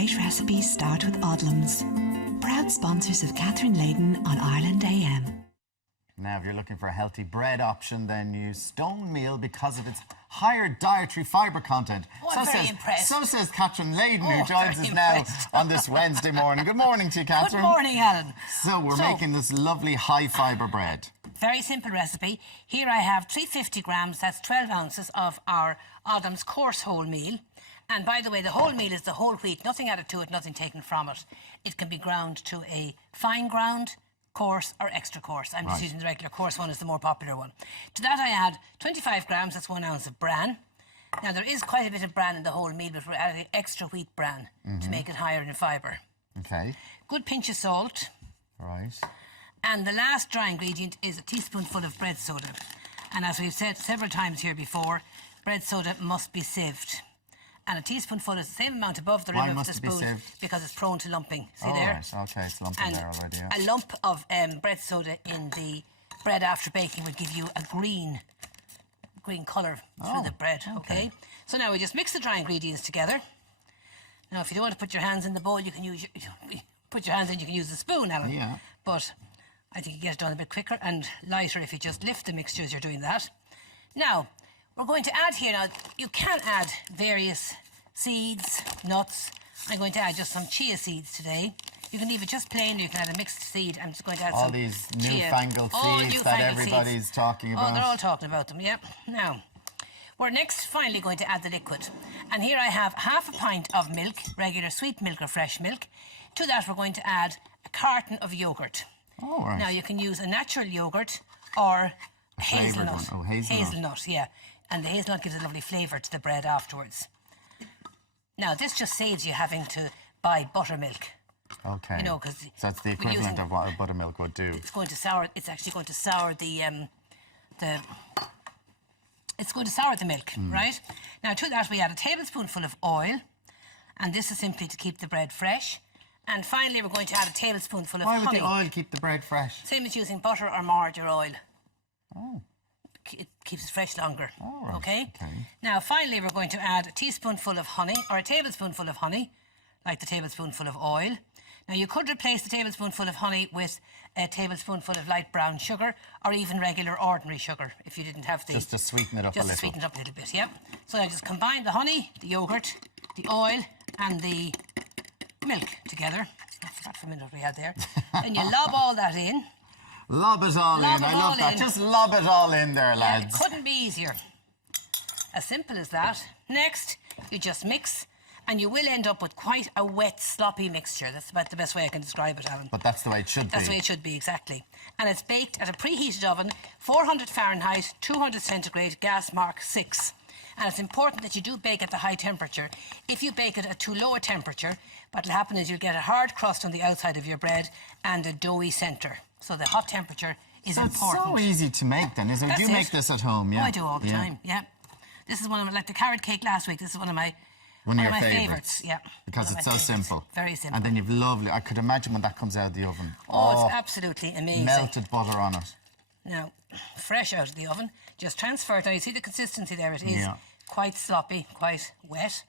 great recipes start with Odlums. Proud sponsors of Catherine Leyden on Ireland AM. Now, if you're looking for a healthy bread option, then use stone meal because of its higher dietary fibre content. Oh, I'm very impressed. So says Catherine Leyden, who joins us now on this Wednesday morning. Good morning to you, Catherine. Good morning, Alan. So we're making this lovely high fibre bread. Very simple recipe. Here I have 350 grams, that's 12 ounces of our Odlums coarse wholemeal. And by the way, the wholemeal is the whole wheat, nothing added to it, nothing taken from it. It can be ground to a fine ground, coarse or extra coarse. I'm just using the regular coarse one as the more popular one. To that I add 25 grams, that's 1 ounce of bran. Now there is quite a bit of bran in the wholemeal, but we're adding extra wheat bran to make it higher in fibre. Okay. Good pinch of salt. Right. And the last dry ingredient is a teaspoonful of bread soda. And as we've said several times here before, bread soda must be sieved. And a teaspoonful is the same amount above the rim of the spoon because it's prone to lumping. See there? Right, okay, it's lumping there already. Yeah. A lump of bread soda in the bread after baking would give you a green colour through the bread. Okay. So now we just mix the dry ingredients together. Now, if you don't want to put your hands in the bowl, you can use put your hands in. You can use the spoon, Alan. Yeah. But I think you get it done a bit quicker and lighter if you just lift the mixture as you're doing that. Now, we're going to add here, now you can add various seeds, nuts. I'm going to add just some chia seeds today. You can leave it just plain, you can add a mixed seed. I'm just going to add all some these chia. newfangled seeds that everybody's talking about. Oh, they're all talking about them, yeah. Now, we're next finally going to add the liquid. And here I have half a pint of milk, regular sweet milk or fresh milk. To that we're going to add a carton of yoghurt. Oh, right. Now you can use a natural yoghurt or hazelnut. Oh, hazelnut. Hazelnut, yeah. And the hazelnut gives a lovely flavour to the bread afterwards. Now, this just saves you having to buy buttermilk. Okay. You know, because so that's the equivalent of what a buttermilk would do. It's going to sour. It's actually going to sour the It's going to sour the milk, right? Now, to that we add a tablespoonful of oil, and this is simply to keep the bread fresh. And finally, we're going to add a tablespoonful of honey. Why would the oil keep the bread fresh? Same as using butter or margarine or oil. Oh. It keeps it fresh longer. Oh, right. Okay? Now, finally, we're going to add a teaspoonful of honey, or a tablespoonful of honey, like the tablespoonful of oil. Now, you could replace the tablespoonful of honey with a tablespoonful of light brown sugar, or even regular ordinary sugar, if you didn't have the... Just to sweeten it up a little. Just to sweeten it up a little bit, yeah. So I just combine the honey, the yoghurt, the oil, and the milk together. I forgot for a minute what we had there. Then you lob all that in. Lob it all in. I love that. Just lob it all in there, lads. Yeah, couldn't be easier. As simple as that. Next, you just mix, and you will end up with quite a wet, sloppy mixture. That's about the best way I can describe it, Alan. But that's the way it should be. That's the way it should be, exactly. And it's baked at a preheated oven, 400 Fahrenheit, 200 centigrade, gas mark 6. And it's important that you do bake at the high temperature. If you bake it at too low a temperature, what will happen is you'll get a hard crust on the outside of your bread and a doughy centre. So the hot temperature is important. It's so easy to make then, isn't it? You make this at home, yeah? Oh, I do all the time, yeah. This is one of my, like the carrot cake last week, this is one of my your favourites, yeah. Because it's so simple. Very simple. And then you've lovely, I could imagine when that comes out of the oven. Oh, it's absolutely amazing. Melted butter on it. Now, fresh out of the oven, just transfer it. Now, you see the consistency there? It is quite sloppy, quite wet.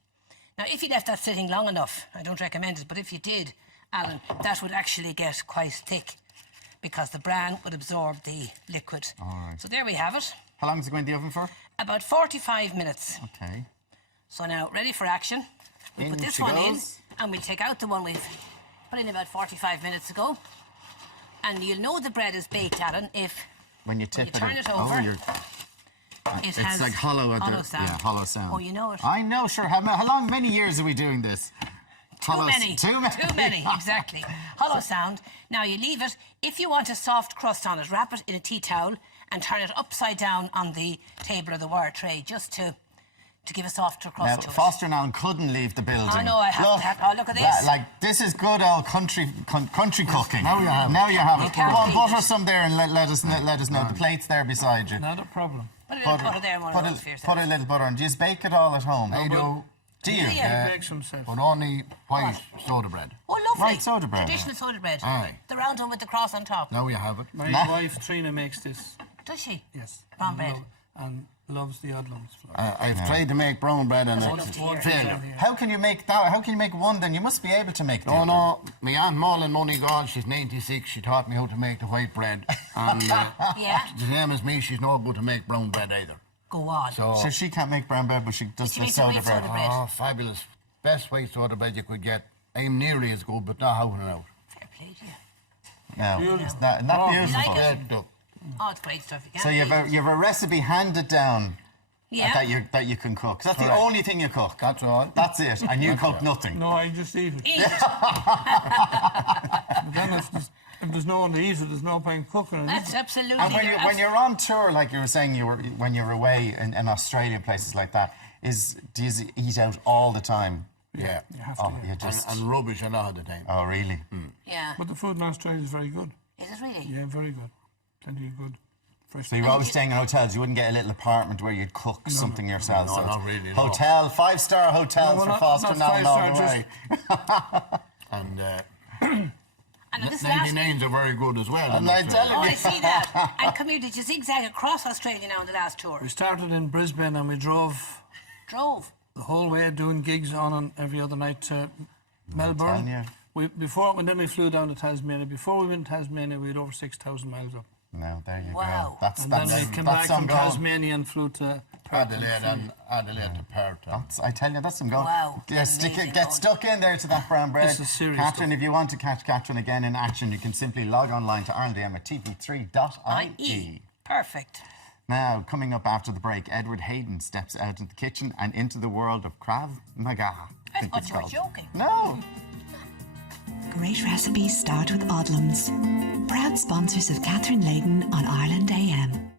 Now, if you left that sitting long enough, I don't recommend it, but if you did, Alan, that would actually get quite thick because the bran would absorb the liquid. All right. So there we have it. How long is it going in the oven for? About 45 minutes. Okay. So now, ready for action. We'll put this one in, and we'll take out the one we've put in about 45 minutes ago. And you'll know the bread is baked, Alan, if when you tip turn it over. It's like hollow sound. Yeah, hollow sound. Oh, you know it. I know, sure. How many years are we doing this? Too many. Too many, exactly. Hollow sound. Now you leave it. If you want a soft crust on it, wrap it in a tea towel and turn it upside down on the table or the wire tray just to give a softer crust to it. Foster and Alan couldn't leave the building. I know, I have to. Oh, look at this. This is good old country cooking. Now you have it. Now you have it. Go on, butter some there and let us know. The plate's there beside you. Not a problem. Put a little butter there and put a little butter on. Do you bake it all at home? I do. Do you? Yeah. Bake some stuff. But only white soda bread. Oh, lovely. White soda bread. Traditional soda bread. Aye. The round one with the cross on top. Now you have it. My wife Trina makes this. Does she? Yes. Brown bread. And loves the Odlums flour. I've tried to make brown bread and That's it's what I'm failure. How can you make that? How can you make one then? You must be able to make Oh two. no, my Aunt Marlon Moneygall, she's 96, she taught me how to make the white bread. And Yeah. the same as me, she's no good to make brown bread either. Go on. So she can't make brown bread, but she does She the makes a soda white bread. soda bread. Oh, fabulous. Best white soda bread you could get. I'm nearly as good, but not out and out. Fair play to you. No, Beautiful. it's not beautiful. like Bread, look. Oh, it's great stuff. You can't So you beat it. have a recipe handed down Yeah. that you can cook. That's the Correct. only thing you cook. That's all. That's it, and you cook nothing. No, I just eat it. Eat it. But then if there's no one to eat it, there's no point cooking it. That's absolutely. And when you're when you're on tour, like you were saying, when you're away in Australia, places like that, do you eat out all the time? Yeah. You have to. Oh, yeah. you just. And rubbish a lot of the time. Oh, really? Yeah. But the food in Australia is very good. Is it really? Yeah, very good. Plenty of good fresh. So you're always staying in hotels. You wouldn't get a little apartment where you'd cook something yourselves. No, So it's not really, no. Hotel, 5-star hotels No, for not Foster now five along star, the way. And And this last. 99s are very good as well. And in I Australia. tell Oh, you. I see that. And come here, did you zigzag across Australia now on the last tour? We started in Brisbane and we drove Drove. the whole way doing gigs on and every other night to Melbourne. telling you. Then we flew down to Tasmania. Before we went to Tasmania, we had over 6,000 miles up. No, there you Wow. go. That's And then we came back some from goal. Tasmania and flew to Perth. Adelaide to Perth. I tell you, that's some goal. Wow, Yeah, amazing get goal. stuck in there to that brown bread. This is serious Catherine, stuff. if you want to catch Catherine again in action, you can simply log online to IrelandAM at tv3.ie. IE. Perfect. Now, coming up after the break, Edward Hayden steps out of the kitchen and into the world of Krav Maga. I think thought it's you were called. joking. No. Great recipes start with Odlums. Proud sponsors of Catherine Layden on Ireland AM.